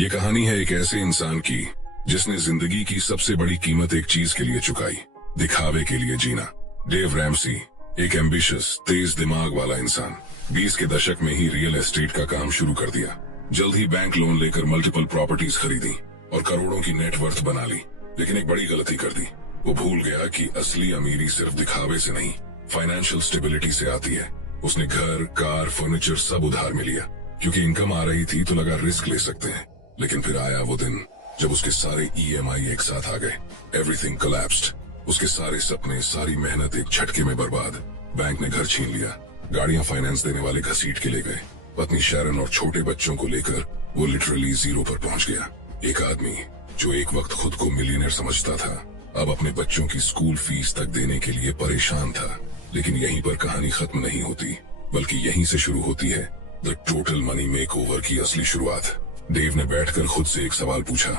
ये कहानी है एक ऐसे इंसान की जिसने जिंदगी की सबसे बड़ी कीमत एक चीज के लिए चुकाई, दिखावे के लिए जीना। डेव रैमसी एक एम्बिशियस, तेज दिमाग वाला इंसान 20 के दशक में ही रियल एस्टेट का काम शुरू कर दिया। जल्द ही बैंक लोन लेकर मल्टीपल प्रॉपर्टीज खरीदी और करोड़ों की नेटवर्थ बना ली। लेकिन एक बड़ी गलती कर दी। वो भूल गया कि असली अमीरी सिर्फ दिखावे से नहीं, फाइनेंशियल स्टेबिलिटी से आती है। उसने घर, कार, फर्नीचर सब उधार में लिया। क्योंकि इनकम आ रही थी तो लगा रिस्क ले सकते हैं। लेकिन फिर आया वो दिन जब उसके सारे ईएमआई एक साथ आ गए। Everything collapsed. उसके सारे सपने, सारी मेहनत एक झटके में बर्बाद। बैंक ने घर छीन लिया, गाड़ियां फाइनेंस देने वाले घसीट के ले गए। पत्नी शैरन और छोटे बच्चों को लेकर वो लिटरली जीरो पर पहुंच गया। एक आदमी जो एक वक्त खुद को मिलियनेयर समझता था, अब अपने बच्चों की स्कूल फीस तक देने के लिए परेशान था। लेकिन यहीं पर कहानी खत्म नहीं होती, बल्कि यहीं से शुरू होती है द टोटल मनी मेकओवर की असली शुरुआत। डेव ने बैठकर खुद से एक सवाल पूछा,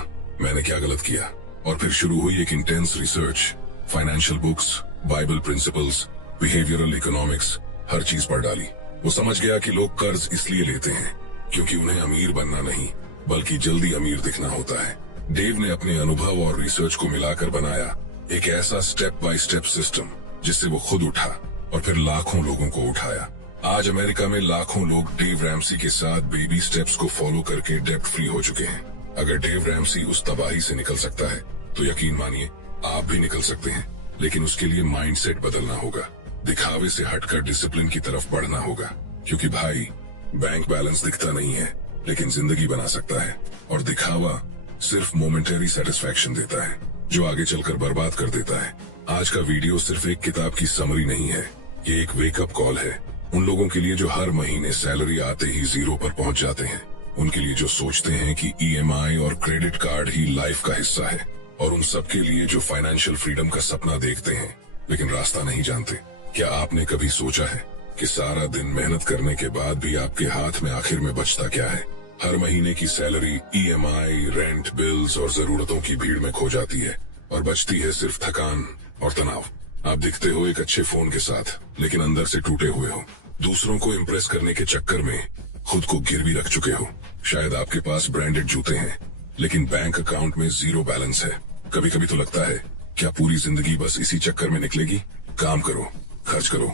मैंने क्या गलत किया? और फिर शुरू हुई एक intense research. Financial books, Bible principles, behavioural economics, हर चीज पढ़ डाली। वो समझ गया कि लोग कर्ज इसलिए लेते हैं क्योंकि उन्हें अमीर बनना नहीं, बल्कि जल्दी अमीर दिखना होता है। डेव ने अपने अनुभव और रिसर्च को मिलाकर बनाया एक ऐसा स्टेप बाय स्टेप सिस्टम जिससे वो खुद उठा और फिर लाखों लोगं को उठाया। आज अमेरिका में लाखों लोग डेव रैमसी के साथ बेबी स्टेप्स को फॉलो करके डेब्ट फ्री हो चुके हैं। अगर डेव रैमसी उस तबाही से निकल सकता है तो यकीन मानिए आप भी निकल सकते हैं। लेकिन उसके लिए माइंडसेट बदलना होगा, दिखावे से हटकर डिसिप्लिन की तरफ बढ़ना होगा। क्योंकि भाई, बैंक बैलेंस दिखता नहीं है लेकिन जिंदगी बना सकता है, और दिखावा सिर्फ मोमेंटरी सेटिस्फैक्शन देता है जो आगे चलकर बर्बाद कर देता है। आज का वीडियो सिर्फ एक किताब की समरी नहीं है, ये एक वेकअप कॉल है उन लोगों के लिए जो हर महीने सैलरी आते ही जीरो पर पहुंच जाते हैं। उनके लिए जो सोचते हैं कि ईएमआई और क्रेडिट कार्ड ही लाइफ का हिस्सा है, और उन सब के लिए जो फाइनेंशियल फ्रीडम का सपना देखते हैं लेकिन रास्ता नहीं जानते। क्या आपने कभी सोचा है कि सारा दिन मेहनत करने के बाद भी आपके हाथ में आखिर में बचता क्या है? हर महीने की सैलरी ईएमआई, रेंट, बिल्स और जरूरतों की भीड़ में खो जाती है, और बचती है सिर्फ थकान और तनाव। आप दिखते हो एक अच्छे फोन के साथ, लेकिन अंदर से टूटे हुए हो। दूसरों को इम्प्रेस करने के चक्कर में खुद को गिरवी रख चुके हो। शायद आपके पास ब्रांडेड जूते हैं लेकिन बैंक अकाउंट में जीरो बैलेंस है। कभी कभी तो लगता है क्या पूरी जिंदगी बस इसी चक्कर में निकलेगी? काम करो, खर्च करो,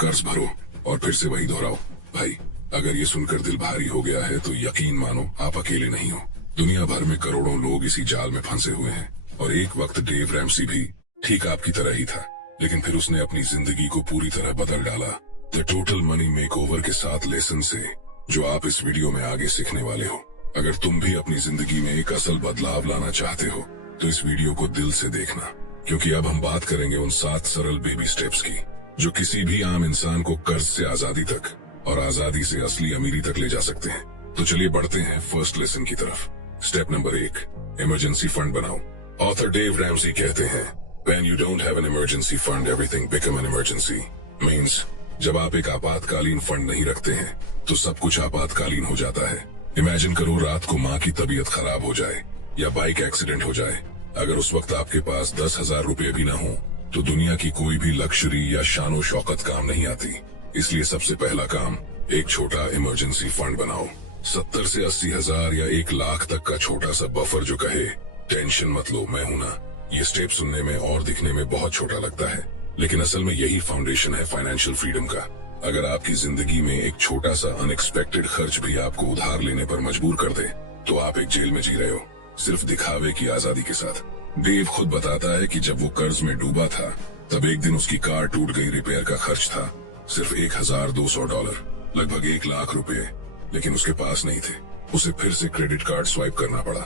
कर्ज भरो और फिर से वही दोहराओ। भाई, अगर ये सुनकर दिल भारी हो गया है तो यकीन मानो आप अकेले नहीं हो। दुनिया भर में करोड़ों लोग इसी जाल में फंसे हुए हैं, और एक वक्त डेव रैमसी भी ठीक आपकी तरह ही था। लेकिन फिर उसने अपनी जिंदगी को पूरी तरह बदल डाला द टोटल मनी मेकओवर के साथ लेसन से, जो आप इस वीडियो में आगे सीखने वाले हो। अगर तुम भी अपनी जिंदगी में एक असल बदलाव लाना चाहते हो तो इस वीडियो को दिल से देखना, क्योंकि अब हम बात करेंगे उन 7 सरल बेबी स्टेप्स की जो किसी भी आम इंसान को कर्ज से आजादी तक और आजादी से असली अमीरी तक ले जा सकते हैं। तो चलिए बढ़ते हैं फर्स्ट लेसन की तरफ। स्टेप नंबर 1, इमरजेंसी फंड बनाओ। ऑथर डेव रैमसी कहते हैं, When you don't have an emergency fund, everything become an emergency. Means, जब आप एक आपातकालीन फंड नहीं रखते हैं तो सब कुछ आपातकालीन हो जाता है। इमेजिन करो रात को माँ की तबीयत खराब हो जाए या बाइक एक्सीडेंट हो जाए। अगर उस वक्त आपके पास 10,000 रुपए भी न हो तो दुनिया की कोई भी लग्जरी या शानो शौकत काम नहीं आती। इसलिए सबसे पहला काम, एक छोटा इमरजेंसी फंड बनाओ। 70 से 80,000 या 1 लाख तक का छोटा सा बफर जो कहे, टेंशन मत लो, मैं हूं ना। ये स्टेप सुनने में और दिखने में बहुत छोटा लगता है, लेकिन असल में यही फाउंडेशन है फाइनेंशियल फ्रीडम का। अगर आपकी जिंदगी में एक छोटा सा अनएक्सपेक्टेड खर्च भी आपको उधार लेने पर मजबूर कर दे तो आप एक जेल में जी रहे हो, सिर्फ दिखावे की आजादी के साथ। डेव खुद बताता है कि जब वो कर्ज में डूबा था तब एक दिन उसकी कार टूट गई। रिपेयर का खर्च था सिर्फ $1,200, लगभग 1 लाख रुपए, लेकिन उसके पास नहीं थे। उसे फिर से क्रेडिट कार्ड स्वाइप करना पड़ा।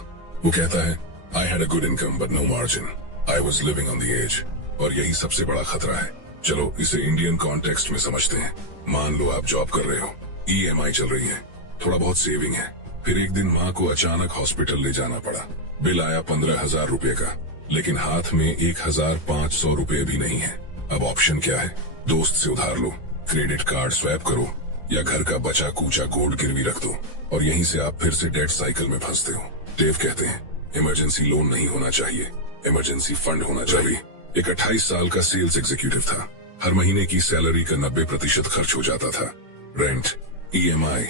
वो कहता है, I had a good income but no margin. I was living on the edge. और यही सबसे बड़ा खतरा है। चलो इसे इंडियन कॉन्टेक्स्ट में समझते हैं। मान लो आप जॉब कर रहे हो, ईएमआई चल रही है, थोड़ा बहुत सेविंग है। फिर एक दिन माँ को अचानक हॉस्पिटल ले जाना पड़ा। बिल आया 15,000 रुपए का, लेकिन हाथ में 1,500 रुपए भी नहीं है। अब ऑप्शन क्या है? दोस्त से उधार लो, क्रेडिट कार्ड स्वैप करो, या घर का बचा कूचा गोल्ड गिरवी रख दो, और यहीं से आप फिर से डेट साइकिल में फंसते हो। डेव कहते हैं, इमरजेंसी लोन नहीं होना चाहिए, इमरजेंसी फंड होना चाहिए। एक 28 साल का सेल्स एग्जीक्यूटिव था। हर महीने की सैलरी का 90% खर्च हो जाता था। रेंट, ईएमआई,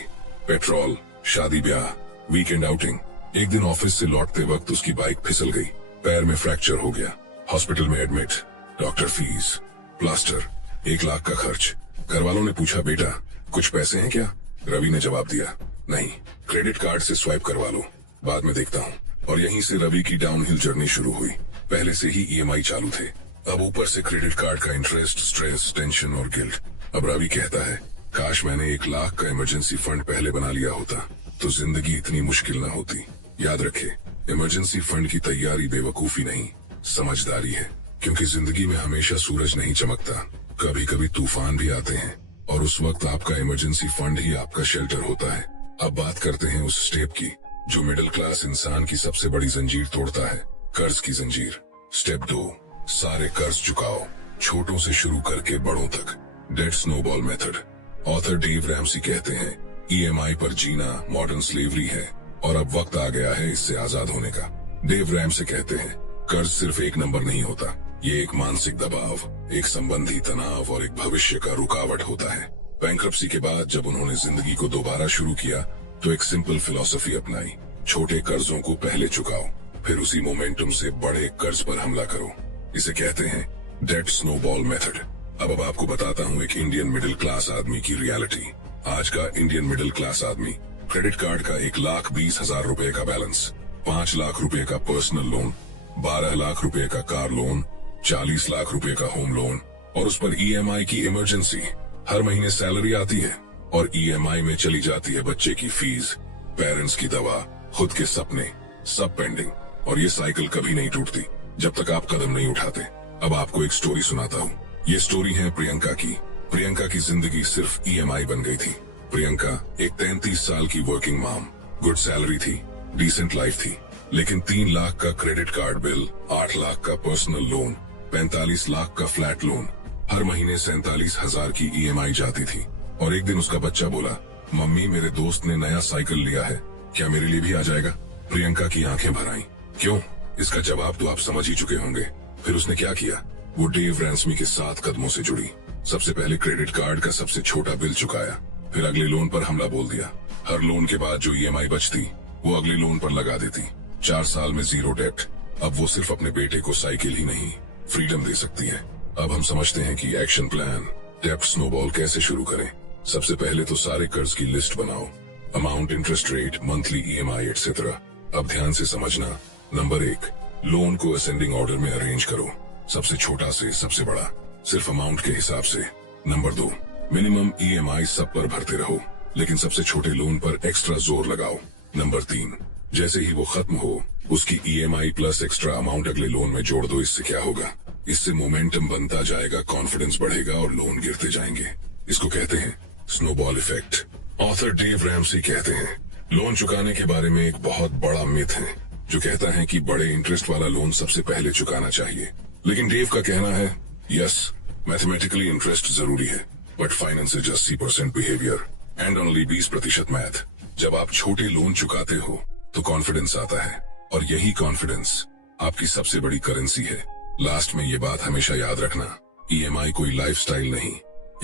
पेट्रोल, शादी ब्याह, वीकेंड आउटिंग, एक दिन ऑफिस से लौटते वक्त उसकी बाइक फिसल गई, पैर में फ्रैक्चर हो गया, हॉस्पिटल में admit, doctor fees, plaster, 1 lakh का खर्च। घर वालों ने पूछा, बेटा कुछ पैसे हैं क्या? रवि ने जवाब दिया, नहीं, क्रेडिट कार्ड से स्वाइप करवा लो, बाद में देखता हूँ। और यहीं से रवि की डाउनहिल जर्नी शुरू हुई। पहले से ही ईएमआई चालू थे, अब ऊपर से क्रेडिट कार्ड का इंटरेस्ट, स्ट्रेस, टेंशन और गिल्ट। अब रवि कहता है, काश मैंने 1 लाख का इमरजेंसी फंड पहले बना लिया होता तो जिंदगी इतनी मुश्किल न होती। याद रखे, इमरजेंसी फंड की तैयारी बेवकूफी नहीं, समझदारी है। क्योंकि जिंदगी में हमेशा सूरज नहीं चमकता, कभी कभी तूफान भी आते हैं, और उस वक्त आपका इमरजेंसी फंड ही आपका शेल्टर होता है। अब बात करते हैं उस स्टेप की जो मिडिल क्लास इंसान की सबसे बड़ी जंजीर तोड़ता है, कर्ज की जंजीर। स्टेप 2, सारे कर्ज चुकाओ, छोटों से शुरू करके बड़ों तक। Debt snowball method. Author Dave Ramsey कहते हैं, ईएमआई पर जीना मॉडर्न स्लेवरी है और अब वक्त आ गया है इससे आजाद होने का। डेव रैमसी कहते हैं, कर्ज सिर्फ एक नंबर नहीं होता, ये एक मानसिक दबाव, एक संबंधी तनाव और एक भविष्य का रुकावट होता है। बैंक्रप्सी के बाद जब उन्होंने जिंदगी को दोबारा शुरू किया तो एक सिंपल फिलॉसफी अपनाई, छोटे कर्जों को पहले चुकाओ, फिर उसी मोमेंटम से बड़े कर्ज पर हमला करो। इसे कहते हैं डेट स्नोबॉल मेथड। अब आपको बताता हूँ एक इंडियन मिडिल क्लास आदमी की रियलिटी। आज का इंडियन मिडिल क्लास आदमी, क्रेडिट कार्ड का 1,20,000 रुपए का बैलेंस, 5 लाख रुपए का पर्सनल लोन, 12 लाख रुपए का कार लोन, 40 लाख रुपए का होम लोन, और उस पर ईएमआई की इमरजेंसी। हर महीने सैलरी आती है और ईएमआई में चली जाती है बच्चे की फीस, पेरेंट्स की दवा, खुद के सपने, सब पेंडिंग। और ये साइकिल कभी नहीं टूटती जब तक आप कदम नहीं उठाते। अब आपको एक स्टोरी सुनाता हूँ। ये स्टोरी है प्रियंका की। प्रियंका की जिंदगी सिर्फ ईएमआई बन गई थी। प्रियंका एक 33 साल की वर्किंग मॉम, गुड सैलरी थी, डिसेंट लाइफ थी, लेकिन 3 लाख का क्रेडिट कार्ड बिल, 8 लाख का पर्सनल लोन, 45 लाख का फ्लैट लोन, हर महीने 47,000 की ईएमआई जाती थी। और एक दिन उसका बच्चा बोला, मम्मी मेरे दोस्त ने नया साइकिल लिया है, क्या मेरे लिए भी आ जाएगा? प्रियंका की आंखें भर आईं। क्यों? इसका जवाब तो आप समझ ही चुके होंगे। फिर उसने क्या किया? वो डेव रैमसी के 7 कदमों से जुड़ी। सबसे पहले क्रेडिट कार्ड का सबसे छोटा बिल चुकाया, फिर अगले लोन पर हमला बोल दिया। हर लोन के बाद जो ईएमआई बचती वो अगले लोन पर लगा देती। 4 साल में 0 डेट। अब वो सिर्फ अपने बेटे को साइकिल ही नहीं, फ्रीडम दे सकती है। अब हम समझते हैं कि एक्शन प्लान, डेट स्नोबॉल कैसे शुरू करें। सबसे पहले तो सारे कर्ज की लिस्ट बनाओ, amount, interest rate, monthly EMI etcetera. अब ध्यान से समझना। नंबर 1, लोन को असेंडिंग ऑर्डर में अरेंज करो, सबसे छोटा से सबसे बड़ा, सिर्फ अमाउंट के हिसाब से। नंबर 2, मिनिमम ईएमआई सब पर भरते रहो, लेकिन सबसे छोटे लोन पर एक्स्ट्रा जोर लगाओ। नंबर 3, जैसे ही वो खत्म हो उसकी ईएमआई प्लस एक्स्ट्रा अमाउंट अगले लोन में जोड़ दो। इससे क्या होगा? इससे मोमेंटम बनता जाएगा, कॉन्फिडेंस बढ़ेगा और लोन गिरते जाएंगे। इसको कहते हैं snowball effect. Author Dave Ramsey कहते हैं, लोन चुकाने के बारे में एक बहुत बड़ा मिथ है जो कहता है कि बड़े इंटरेस्ट वाला लोन सबसे पहले चुकाना चाहिए। लेकिन डेव का कहना है, यस, मैथमेटिकली इंटरेस्ट जरूरी है, but finance is just 80% behaviour and only 20% math. जब आप छोटे लोन चुकाते हो तो कॉन्फिडेंस आता है, और यही कॉन्फिडेंस आपकी सबसे बड़ी करेंसी है। लास्ट में ये बात हमेशा याद रखना, ईएमआई कोई लाइफस्टाइल नहीं,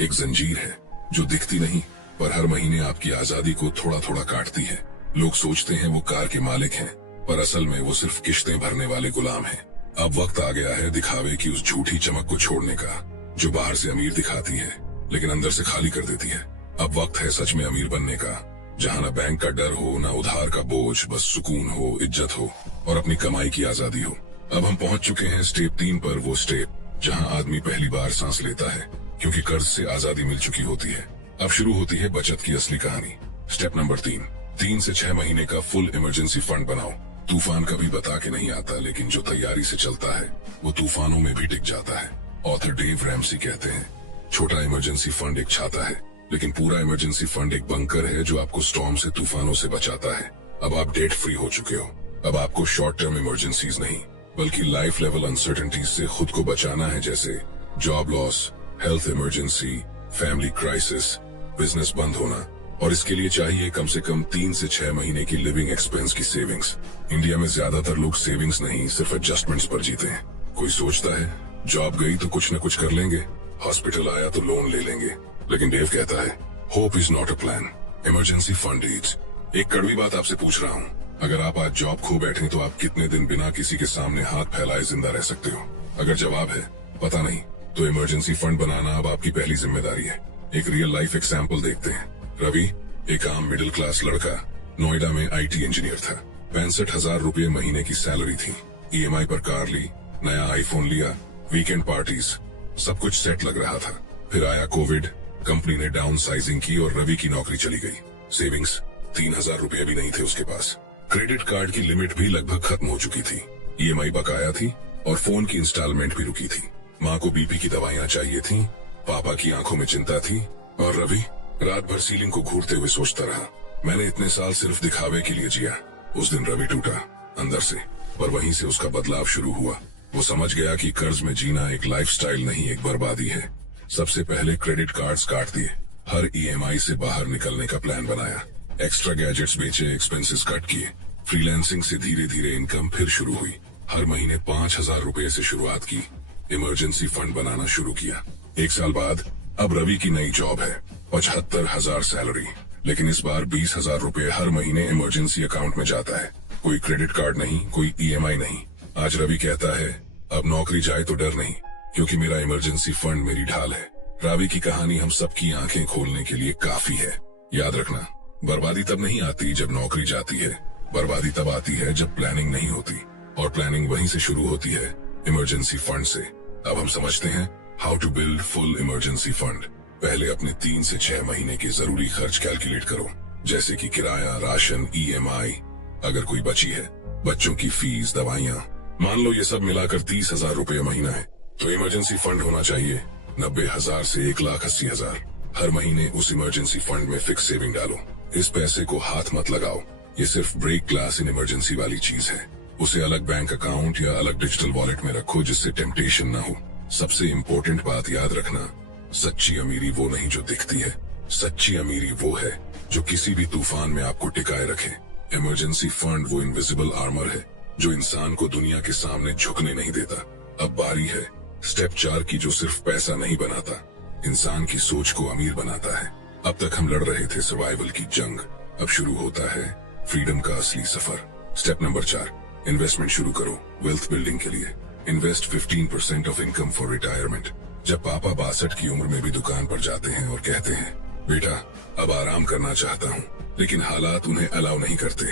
एक जंजीर है जो दिखती नहीं पर हर महीने आपकी आजादी को थोड़ा थोड़ा काटती है। लोग सोचते हैं वो कार के मालिक हैं, पर असल में वो सिर्फ किश्तें भरने वाले गुलाम हैं। अब वक्त आ गया है दिखावे की उस झूठी चमक को छोड़ने का जो बाहर से अमीर दिखाती है लेकिन अंदर से खाली कर देती है। अब वक्त है सच में अमीर बनने का, जहाँ न बैंक का डर हो, न उधार का बोझ, बस सुकून हो, इज्जत हो और अपनी कमाई की आजादी हो। अब हम पहुंच चुके हैं स्टेप 3 पर, वो स्टेप जहां आदमी पहली बार सांस लेता है क्योंकि कर्ज से आजादी मिल चुकी होती है। अब शुरू होती है बचत की असली कहानी। स्टेप नंबर 3 से 6 महीने का फुल इमरजेंसी फंड बनाओ। तूफान कभी बता के नहीं आता, लेकिन जो तैयारी से चलता है वो तूफानों में भी टिक जाता है। ऑथर डेव रैमसी कहते हैं, छोटा इमरजेंसी फंड एक छाता है, लेकिन पूरा इमरजेंसी फंड एक बंकर है जो आपको स्टॉर्म से, तूफानों से बचाता है। अब आप डेट फ्री हो चुके हो। अब आपको शॉर्ट टर्म इमरजेंसीज नहीं बल्कि लाइफ लेवल अनसर्टेनिटीज से खुद को बचाना है, जैसे job loss, health emergency, family crisis, business बंद होना। और इसके लिए चाहिए कम से कम 3 से 6 महीने की लिविंग एक्सपेंस की सेविंग्स। इंडिया में ज्यादातर लोग सेविंग्स नहीं, सिर्फ एडजस्टमेंट्स पर जीते हैं। कोई सोचता है जॉब गई तो कुछ न कुछ कर लेंगे, हॉस्पिटल आया तो लोन ले लेंगे, लेकिन डेव कहता है, hope is not a plan, emergency fund is. एक कड़वी बात आपसे पूछ रहा हूँ, अगर आप आज जॉब खो बैठे तो आप कितने दिन बिना किसी के सामने हाथ फैलाए जिंदा रह सकते हो? अगर जवाब है पता नहीं, तो इमरजेंसी फंड बनाना अब आपकी पहली जिम्मेदारी है। एक रियल लाइफ एग्जाम्पल देखते हैं। रवि एक आम मिडिल क्लास लड़का, नोएडा में IT इंजीनियर था। 65,000 रुपये महीने की सैलरी थी। EMI पर कार ली, नया आईफोन लिया, वीकेंड पार्टीज, सब कुछ सेट लग रहा था। फिर आया कोविड, कंपनी ने डाउन साइजिंग की और रवि की नौकरी चली गई। सेविंग्स 3,000 रुपये भी नहीं थे उसके पास। क्रेडिट कार्ड की लिमिट भी लगभग खत्म हो चुकी थी। EMI बकाया थी और फोन की इंस्टॉलमेंट भी रुकी थी। माँ को BP की दवाइयाँ चाहिए थी, पापा की आंखों में चिंता थी और रवि रात भर सीलिंग को घूरते हुए सोचता रहा, मैंने इतने साल सिर्फ दिखावे के लिए जिया। उस दिन रवि टूटा अंदर से, पर वहीं से उसका बदलाव शुरू हुआ। वो समझ गया कि कर्ज में जीना एक लाइफस्टाइल नहीं, एक बर्बादी है। सबसे पहले क्रेडिट कार्ड्स काट दिए, हर EMI से बाहर निकलने का प्लान बनाया, एक्स्ट्रा गैजेट्स बेचे, एक्सपेंसेस कट किए। फ्रीलांसिंग से धीरे धीरे इनकम फिर शुरू हुई। हर महीने 5,000 रुपए से शुरुआत की। इमरजेंसी फंड बनाना शुरू किया। 1 साल बाद अब रवि की नई जॉब है, 75,000 सैलरी, लेकिन इस बार 20,000 रुपए हर महीने इमरजेंसी अकाउंट में जाता है। कोई क्रेडिट कार्ड नहीं, कोई EMI नहीं। आज रवि कहता है अब नौकरी जाए तो डर नहीं, क्योंकि मेरा इमरजेंसी फंड मेरी ढाल है। रवि की कहानी हम सबकी आंखें खोलने के लिए काफी है। याद रखना, बर्बादी तब नहीं आती जब नौकरी जाती है, बर्बादी तब आती है जब प्लानिंग नहीं होती, और प्लानिंग वहीं से शुरू होती है, इमरजेंसी फंड से। अब हम समझते हैं how to build full emergency fund. पहले अपने 3 से 6 महीने के जरूरी खर्च कैलकुलेट करो, जैसे कि किराया, राशन, EMI, अगर कोई बची है, बच्चों की फीस, दवाइयाँ। मान लो ये सब मिलाकर 30,000 रुपये महीना है, तो इमरजेंसी फंड होना चाहिए 90,000 से 1,80,000। हर महीने उस इमरजेंसी फंड में फिक्स सेविंग डालो। इस पैसे को हाथ मत लगाओ, ये सिर्फ ब्रेक क्लास इन इमरजेंसी वाली चीज है। उसे अलग बैंक अकाउंट या अलग डिजिटल वॉलेट में रखो, जिससे टेम्पटेशन ना हो। सबसे इम्पोर्टेंट बात याद रखना, सच्ची अमीरी वो नहीं जो दिखती है, सच्ची अमीरी वो है जो किसी भी तूफान में आपको टिकाए रखे। इमरजेंसी फंड वो इनविजिबल आर्मर है जो इंसान को दुनिया के सामने झुकने नहीं देता। अब बारी है स्टेप 4 की, जो सिर्फ पैसा नहीं बनाता, इंसान की सोच को अमीर बनाता है। अब तक हम लड़ रहे थे सर्वाइवल की जंग, अब शुरू होता है फ्रीडम का असली सफर। स्टेप नंबर 4, इन्वेस्टमेंट शुरू करो वेल्थ बिल्डिंग के लिए। Invest 15% of income for retirement. जब पापा 62 की उम्र में भी दुकान पर जाते हैं और कहते हैं, बेटा अब आराम करना चाहता हूँ, लेकिन हालात उन्हें अलाउ नहीं करते,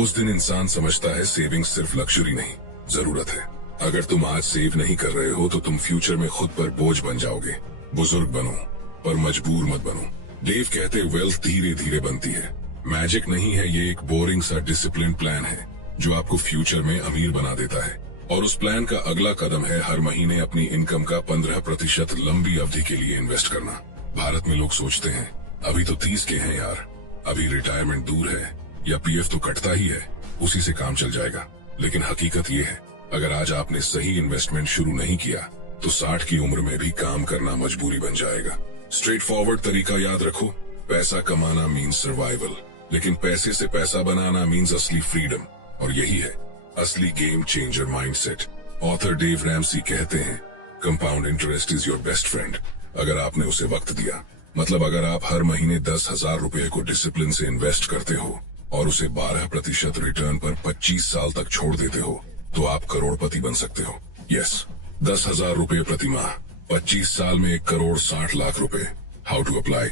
उस दिन इंसान समझता है सेविंग सिर्फ लक्जरी नहीं, जरूरत है। अगर तुम आज सेव नहीं कर रहे हो तो तुम फ्यूचर में खुद पर बोझ बन जाओगे। बुजुर्ग बनो पर मजबूर मत बनो। डेव कहते वेल्थ धीरे धीरे बनती है, मैजिक नहीं है, ये एक बोरिंग सा डिसिप्लिन प्लान है जो आपको फ्यूचर में अमीर बना देता है। और उस प्लान का अगला कदम है हर महीने अपनी इनकम का 15% लंबी अवधि के लिए इन्वेस्ट करना। भारत में लोग सोचते हैं अभी तो 30 के हैं यार, अभी रिटायरमेंट दूर है, या PF तो कटता ही है, उसी से काम चल जाएगा। लेकिन हकीकत ये है, अगर आज आपने सही इन्वेस्टमेंट शुरू नहीं किया तो 60 की उम्र में भी काम करना मजबूरी बन जाएगा। स्ट्रेट फॉरवर्ड तरीका याद रखो, पैसा कमाना मीन्स सर्वाइवल, लेकिन पैसे से पैसा बनाना मीन्स असली फ्रीडम। और यही है असली game changer mindset. Author Dave Ramsey कहते हैं, compound interest is your best friend. अगर आपने उसे वक्त दिया, मतलब अगर आप हर महीने 10,000 रुपए को डिसिप्लिन से इन्वेस्ट करते हो और उसे 12% रिटर्न पर 25 साल तक छोड़ देते हो, तो आप करोड़पति बन सकते हो। यस, 10,000 रुपए प्रति माह, 25 साल में 1,60,00,000 रुपए। How to apply?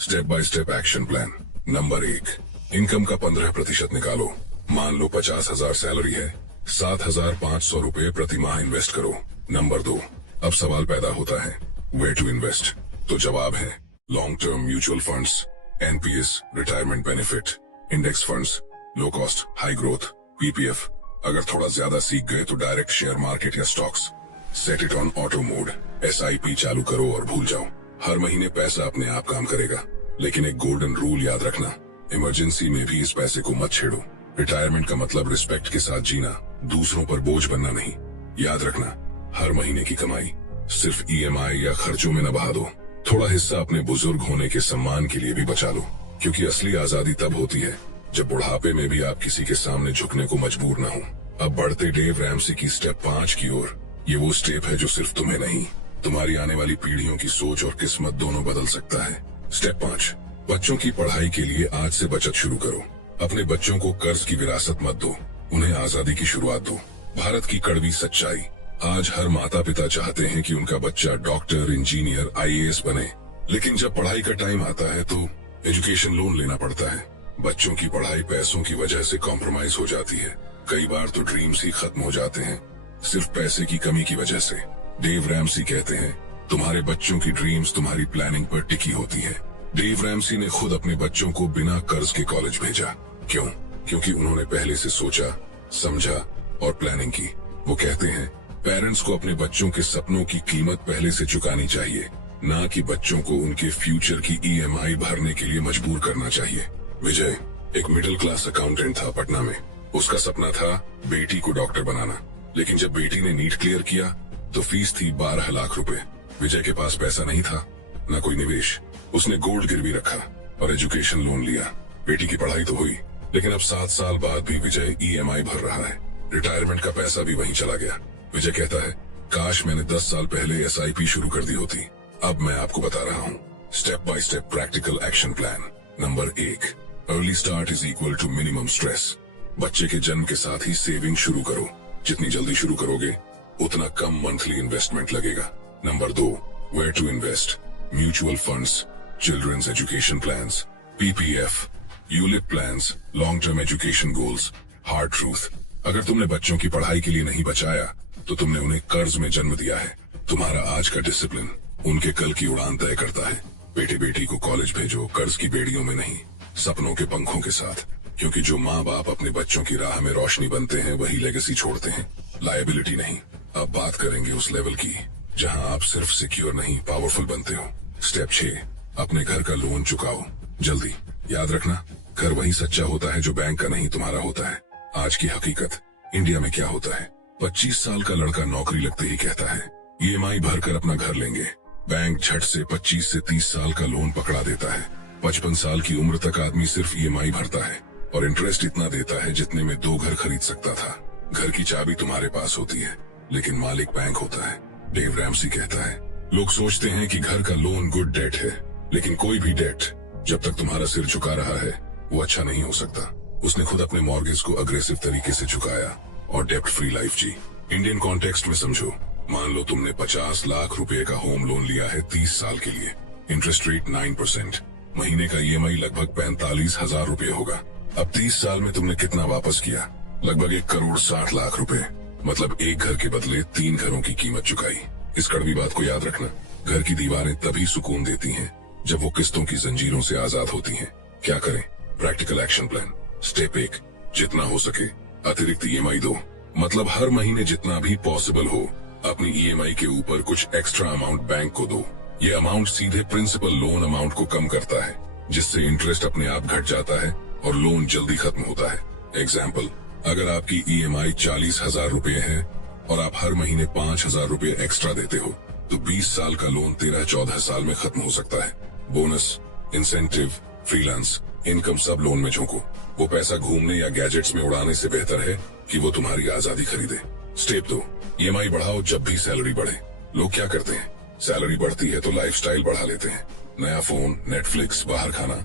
Step by step action plan. Number 1, income का 15% निकालो। मान लो 50,000 सैलरी है, 7,500 रुपए प्रति माह इन्वेस्ट करो। नंबर 2, अब सवाल पैदा होता है वेयर टू इन्वेस्ट, तो जवाब है long term mutual funds, NPS, retirement benefit, index funds, low cost high growth, PPF। अगर थोड़ा ज्यादा सीख गए तो डायरेक्ट शेयर मार्केट या stocks. Set it on auto mode, SIP चालू करो और भूल जाओ। हर महीने पैसा अपने आप काम करेगा, लेकिन एक गोल्डन रूल याद रखना, इमरजेंसी में भी इस पैसे को मत छेड़ो। रिटायरमेंट का मतलब रिस्पेक्ट के साथ जीना, दूसरों पर बोझ बनना नहीं। याद रखना, हर महीने की कमाई सिर्फ EMI या खर्चों में न बहा दो। थोड़ा हिस्सा अपने बुजुर्ग होने के सम्मान के लिए भी बचा लो, क्योंकि असली आजादी तब होती है जब बुढ़ापे में भी आप किसी के सामने झुकने को मजबूर न हो। अब बढ़ते डेव रैमसी की स्टेप 5 की ओर। ये वो स्टेप है जो सिर्फ तुम्हें नहीं, तुम्हारी आने वाली पीढ़ियों की सोच और किस्मत दोनों बदल सकता है। स्टेप 5, बच्चों की पढ़ाई के लिए आज से बचत शुरू करो। अपने बच्चों को कर्ज की विरासत मत दो, उन्हें आजादी की शुरुआत दो। भारत की कड़वी सच्चाई, आज हर माता पिता चाहते हैं कि उनका बच्चा डॉक्टर, इंजीनियर, आईएएस बने, लेकिन जब पढ़ाई का टाइम आता है तो एजुकेशन लोन लेना पड़ता है। बच्चों की पढ़ाई पैसों की वजह से कॉम्प्रोमाइज हो जाती है। कई बार तो ड्रीम्स ही खत्म हो जाते हैं सिर्फ पैसे की कमी की वजह से। डेव रैमसी कहते हैं, तुम्हारे बच्चों की ड्रीम्स तुम्हारी प्लानिंग पर टिकी होती है। डेव रैमसी ने खुद अपने बच्चों को बिना कर्ज के कॉलेज भेजा। क्यों? क्योंकि उन्होंने पहले से सोचा, समझा और प्लानिंग की। वो कहते हैं, पेरेंट्स को अपने बच्चों के सपनों की कीमत पहले से चुकानी चाहिए, ना कि बच्चों को उनके फ्यूचर की ईएमआई भरने के लिए मजबूर करना चाहिए। विजय एक मिडिल क्लास अकाउंटेंट था पटना में। उसका सपना था बेटी को डॉक्टर बनाना, लेकिन जब बेटी ने नीट क्लियर किया तो फीस थी 12 लाख रुपए। विजय के पास पैसा नहीं था, न कोई निवेश। उसने गोल्ड गिरवी रखा और एजुकेशन लोन लिया। बेटी की पढ़ाई तो हुई, लेकिन अब 7 साल बाद भी विजय ईएमआई भर रहा है। रिटायरमेंट का पैसा भी वहीं चला गया। विजय कहता है, काश मैंने 10 साल पहले एसआईपी शुरू कर दी होती। अब मैं आपको बता रहा हूँ, step by step practical action plan. Number 1, early start is equal to minimum stress. बच्चे के जन्म के साथ ही सेविंग शुरू करो। जितनी जल्दी शुरू करोगे उतना कम मंथली इन्वेस्टमेंट लगेगा। Number 2, where to invest. Mutual funds, children's education plans, PPF, ULIP plans, long term education goals. Hard truth, अगर तुमने बच्चों की पढ़ाई के लिए नहीं बचाया तो तुमने उन्हें कर्ज में जन्म दिया है। तुम्हारा आज का डिसिप्लिन उनके कल की उड़ान तय करता है। बेटे बेटी को कॉलेज भेजो, कर्ज की बेड़ियों में नहीं, सपनों के पंखों के साथ। क्योंकि जो माँ बाप अपने बच्चों की राह में रोशनी बनते हैं वही लेगेसी छोड़ते हैं, लायबिलिटी नहीं। अब बात करेंगे उस लेवल की जहां आप सिर्फ सिक्योर नहीं पावरफुल बनते हो। स्टेप 6, अपने घर का लोन चुकाओ जल्दी। याद रखना, घर वही सच्चा होता है जो बैंक का नहीं तुम्हारा होता है। आज की हकीकत, इंडिया में क्या होता है, 25 साल का लड़का नौकरी लगते ही कहता है ईएमआई भरकर अपना घर लेंगे। बैंक झट से 25 से 30 साल का लोन पकड़ा देता है। 55 साल की उम्र तक आदमी सिर्फ ईएमआई भरता है और इंटरेस्ट इतना देता है जितने में 2 घर खरीद सकता था। घर की चाबी तुम्हारे पास होती है, लेकिन मालिक बैंक होता है। डेव रैमसी कहता है, लोग सोचते हैं कि घर का लोन गुड डेट है, लेकिन कोई भी डेट जब तक तुम्हारा सिर झुका रहा है वो अच्छा नहीं हो सकता। उसने खुद अपने मॉर्गेज को अग्रेसिव तरीके से चुकाया और डेप्ट फ्री लाइफ जी। इंडियन कॉन्टेक्स्ट में समझो, मान लो तुमने 50 लाख रुपए का होम लोन लिया है 30 साल के लिए। इंटरेस्ट रेट 9%, महीने का ईएमआई लगभग 45,000 रुपए होगा। अब 30 साल में तुमने कितना वापस किया? लगभग 1 करोड़ 60 लाख रुपए। मतलब एक घर के बदले 3 घरों की कीमत चुकाई। इस कड़वी बात को याद रखना, घर की दीवारें तभी सुकून देती हैं जब वो किस्तों की जंजीरों से आजाद होती हैं। क्या करें? Practical action plan. स्टेप 1, जितना हो सके अतिरिक्त ईएमआई दो। मतलब हर महीने जितना भी पॉसिबल हो अपनी ईएमआई के ऊपर कुछ एक्स्ट्रा अमाउंट बैंक को दो। ये अमाउंट सीधे प्रिंसिपल लोन अमाउंट को कम करता है, जिससे इंटरेस्ट अपने आप घट जाता है और लोन जल्दी खत्म होता है। एग्जाम्पल, अगर आपकी ईएमआई 40,000 रुपए है और आप हर महीने 5,000 रुपए एक्स्ट्रा देते हो तो 20 साल का लोन 13-14 साल में खत्म हो सकता है। बोनस, इंसेंटिव, फ्रीलांस इनकम सब लोन में झोंको। वो पैसा घूमने या गैजेट्स में उड़ाने से बेहतर है कि वो तुम्हारी आजादी खरीदे। स्टेप 2, ईएमआई बढ़ाओ जब भी सैलरी बढ़े। लोग क्या करते हैं, सैलरी बढ़ती है तो लाइफस्टाइल बढ़ा लेते हैं, नया फोन, नेटफ्लिक्स, बाहर खाना।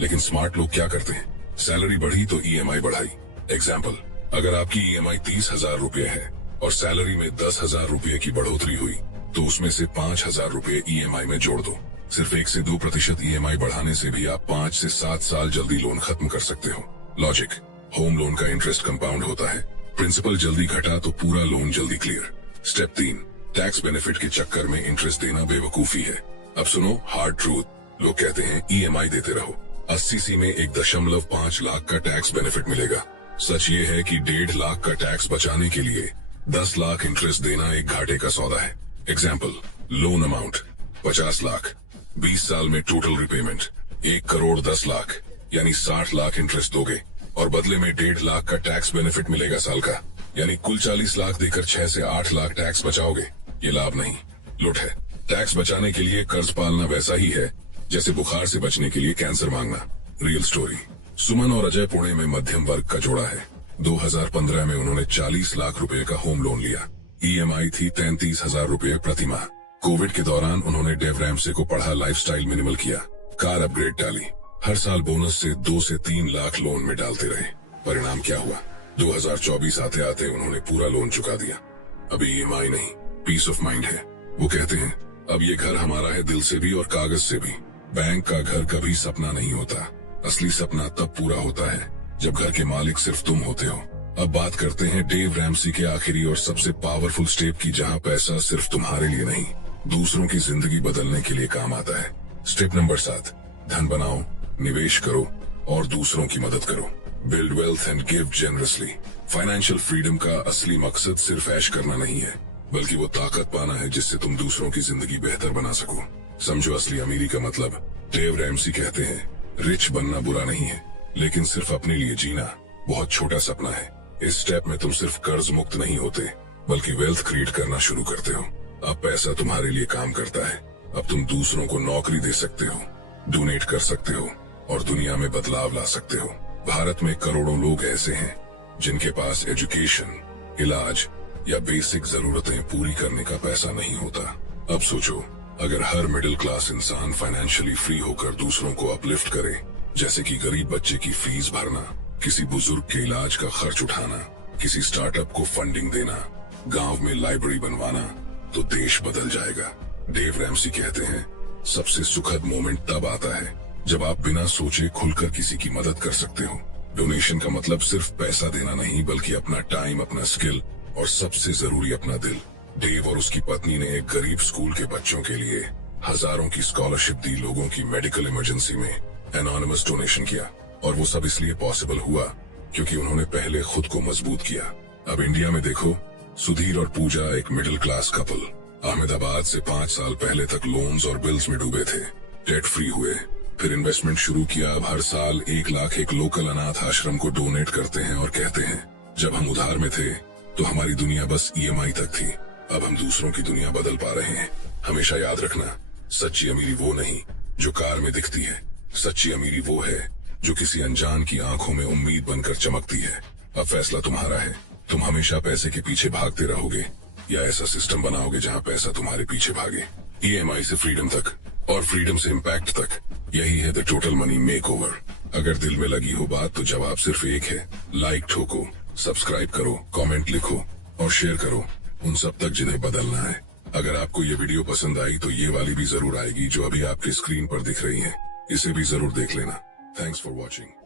लेकिन स्मार्ट लोग क्या करते हैं, सैलरी बढ़ी तो ईएमआई बढ़ाई। एग्जाम्पल, अगर आपकी ईएमआई 30,000 रुपए है और सैलरी में 10,000 रुपए की बढ़ोतरी हुई तो उसमें से 5,000 रुपए ईएमआई में जोड़ दो। सिर्फ 1 से 2% ईएमआई बढ़ाने से भी आप 5 से 7 साल जल्दी लोन खत्म कर सकते हो। लॉजिक, होम लोन का इंटरेस्ट कंपाउंड होता है, प्रिंसिपल जल्दी घटा तो पूरा लोन जल्दी क्लियर। स्टेप 3, टैक्स बेनिफिट के चक्कर में इंटरेस्ट देना बेवकूफी है। अब सुनो हार्ड ट्रूथ। लोग कहते हैं ईएमआई देते रहो, 80C में 1.5 लाख का टैक्स बेनिफिट मिलेगा। सच ये है कि 1.5 लाख का टैक्स बचाने के लिए 10 लाख इंटरेस्ट देना एक घाटे का सौदा है। एग्जाम्पल, लोन अमाउंट 50 लाख, 20 साल में टोटल रिपेमेंट 1 करोड़ 10 लाख, यानी 60 लाख इंटरेस्ट दोगे और बदले में 1.5 लाख का टैक्स बेनिफिट मिलेगा साल का, यानी कुल 40 लाख देकर 6 से 8 लाख टैक्स बचाओगे। ये लाभ नहीं, लुट है। टैक्स बचाने के लिए कर्ज पालना वैसा ही है जैसे बुखार से बचने के लिए कैंसर मांगना। रियल स्टोरी, सुमन और अजय पुणे में मध्यम वर्ग का जोड़ा है। 2015 में उन्होंने 40 लाख रुपए का होम लोन लिया। ईएमआई थी 33,000 रुपए प्रति माह। कोविड के दौरान उन्होंने डेव रैमसे को पढ़ा, लाइफस्टाइल मिनिमल किया, कार अपग्रेड डाली, हर साल बोनस से 2 से 3 लाख लोन में डालते रहे। परिणाम क्या हुआ? 2024 आते आते उन्होंने पूरा लोन चुका दिया। अभी ईएमआई नहीं, पीस ऑफ माइंड है। वो कहते हैं अब ये घर हमारा है, दिल से भी और कागज से भी। बैंक का घर कभी सपना नहीं होता। असली सपना तब पूरा होता है जब घर के मालिक सिर्फ तुम होते हो। अब बात करते हैं डेव रैमसी के आखिरी और सबसे पावरफुल स्टेप की, जहां पैसा सिर्फ तुम्हारे लिए नहीं, दूसरों की जिंदगी बदलने के लिए काम आता है। स्टेप नंबर 7, धन बनाओ, निवेश करो और दूसरों की मदद करो। Build wealth and give generously. Financial freedom का असली मकसद सिर्फ ऐश करना नहीं है, बल्कि वो ताकत पाना है जिससे तुम दूसरों की जिंदगी बेहतर बना सको। समझो असली अमीरी का मतलब। डेव रैमसी कहते हैं रिच बनना बुरा नहीं है, लेकिन सिर्फ अपने लिए जीना बहुत छोटा सपना है। इस स्टेप में तुम सिर्फ कर्ज मुक्त नहीं होते, बल्कि वेल्थ क्रिएट करना शुरू करते हो। अब पैसा तुम्हारे लिए काम करता है। अब तुम दूसरों को नौकरी दे सकते हो, डोनेट कर सकते हो और दुनिया में बदलाव ला सकते हो। भारत में करोड़ों लोग ऐसे हैं जिनके पास एजुकेशन, इलाज या बेसिक जरूरतें पूरी करने का पैसा नहीं होता। अब सोचो, अगर हर मिडिल क्लास इंसान फाइनेंशियली फ्री होकर दूसरों को अपलिफ्ट करे, जैसे कि गरीब बच्चे की फीस भरना, किसी बुजुर्ग के इलाज का खर्च उठाना, किसी स्टार्टअप को फंडिंग देना, गांव में लाइब्रेरी बनवाना, तो देश बदल जाएगा। डेव रैमसी कहते हैं सबसे सुखद मोमेंट तब आता है जब आप बिना सोचे खुलकर किसी की मदद कर सकते हो। डोनेशन का मतलब सिर्फ पैसा देना नहीं, बल्कि अपना टाइम, अपना स्किल और सबसे जरूरी अपना दिल। डेव और उसकी पत्नी ने एक गरीब स्कूल के बच्चों के लिए हजारों की स्कॉलरशिप दी, लोगों की मेडिकल इमरजेंसी में एनोनिमस डोनेशन किया, और वो सब इसलिए पॉसिबल हुआ क्योंकि उन्होंने पहले खुद को मजबूत किया। अब इंडिया में देखो, सुधीर और पूजा एक मिडिल क्लास कपल अहमदाबाद से 5 साल पहले तक लोन्स और बिल्स में डूबे थे, डेट फ्री हुए, फिर इन्वेस्टमेंट शुरू किया। अब हर साल 1 लाख एक लोकल अनाथ आश्रम को डोनेट करते हैं और कहते हैं जब हम उधार में थे तो हमारी दुनिया बस ईएमआई तक थी, अब हम दूसरों की दुनिया बदल पा रहे हैं। हमेशा याद रखना, सच्ची अमीरी वो नहीं जो कार में दिखती है, सच्ची अमीरी वो है जो किसी अनजान की आंखों में उम्मीद बनकर चमकती है। अब फैसला तुम्हारा है, तुम हमेशा पैसे के पीछे भागते रहोगे या ऐसा सिस्टम बनाओगे जहां पैसा तुम्हारे पीछे भागे। ईएमआई से फ्रीडम तक और फ्रीडम से इम्पैक्ट तक, यही है द टोटल मनी मेकओवर। अगर दिल में लगी हो बात तो जवाब सिर्फ एक है, लाइक ठोको, सब्सक्राइब करो, कमेंट लिखो और शेयर करो उन सब तक जिन्हें बदलना है। अगर आपको ये वीडियो पसंद आई तो ये वाली भी जरूर आएगी जो अभी आपकी स्क्रीन पर दिख रही है, इसे भी जरूर देख लेना। Thanks for watching.